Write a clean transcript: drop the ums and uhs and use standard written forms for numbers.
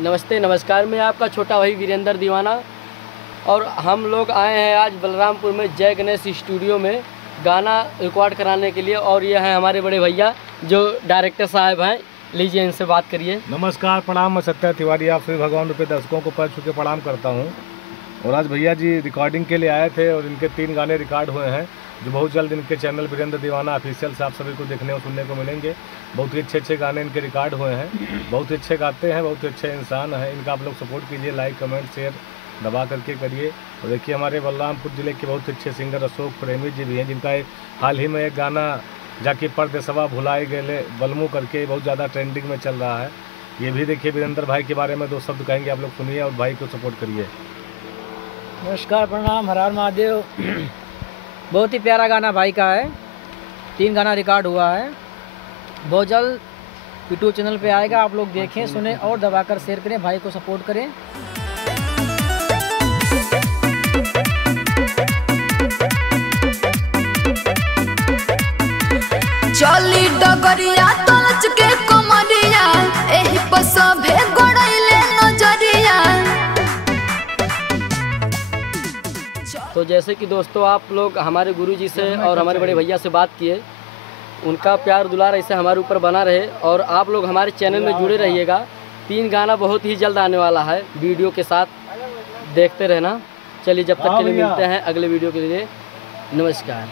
नमस्ते नमस्कार, मैं आपका छोटा भाई वीरेंद्र दीवाना और हम लोग आए हैं आज बलरामपुर में जय गणेश स्टूडियो में गाना रिकॉर्ड कराने के लिए। और ये हैं हमारे बड़े भैया जो डायरेक्टर साहब हैं। लीजिए इनसे बात करिए। नमस्कार, प्रणाम। मैं सत्या तिवारी आप सभी भगवान रूपी दर्शकों को पैर छू के प्रणाम करता हूं। और आज भैया जी रिकॉर्डिंग के लिए आए थे और इनके 3 गाने रिकॉर्ड हुए हैं जो बहुत जल्द इनके चैनल वीरेंद्र दीवाना ऑफिशियल से आप सभी को देखने और सुनने को मिलेंगे। बहुत ही अच्छे गाने इनके रिकॉर्ड हुए हैं, बहुत ही अच्छे गाते हैं, बहुत ही अच्छे इंसान हैं। इनका आप लोग सपोर्ट कीजिए, लाइक कमेंट शेयर दबा करके करिए। और देखिए हमारे बलरामपुर ज़िले के बहुत अच्छे सिंगर अशोक प्रेमी जी भी हैं, जिनका हाल ही में एक गाना जाके परदेसवा भुलाए गए बलमू करके बहुत ज़्यादा ट्रेंडिंग में चल रहा है। ये भी देखिए वीरेंद्र भाई के बारे में 2 शब्द कहेंगे, आप लोग सुनिए और भाई को सपोर्ट करिए। नमस्कार, प्रणाम, हर हर महादेव। बहुत ही प्यारा गाना भाई का है। 3 गाना रिकॉर्ड हुआ है, बहुत जल्द यूट्यूब चैनल पे आएगा। आप लोग देखें, सुने और दबाकर शेयर करें, भाई को सपोर्ट करें। चली डगरिया तलच के कमरिया एही पसभे गड़ैले नजरिया। तो जैसे कि दोस्तों आप लोग हमारे गुरुजी से और हमारे बड़े भैया से बात किए, उनका प्यार दुलार ऐसे हमारे ऊपर बना रहे और आप लोग हमारे चैनल में जुड़े रहिएगा। 3 गाना बहुत ही जल्द आने वाला है वीडियो के साथ, देखते रहना। चलिए जब तक के लिए मिलते हैं अगले वीडियो के लिए। नमस्कार।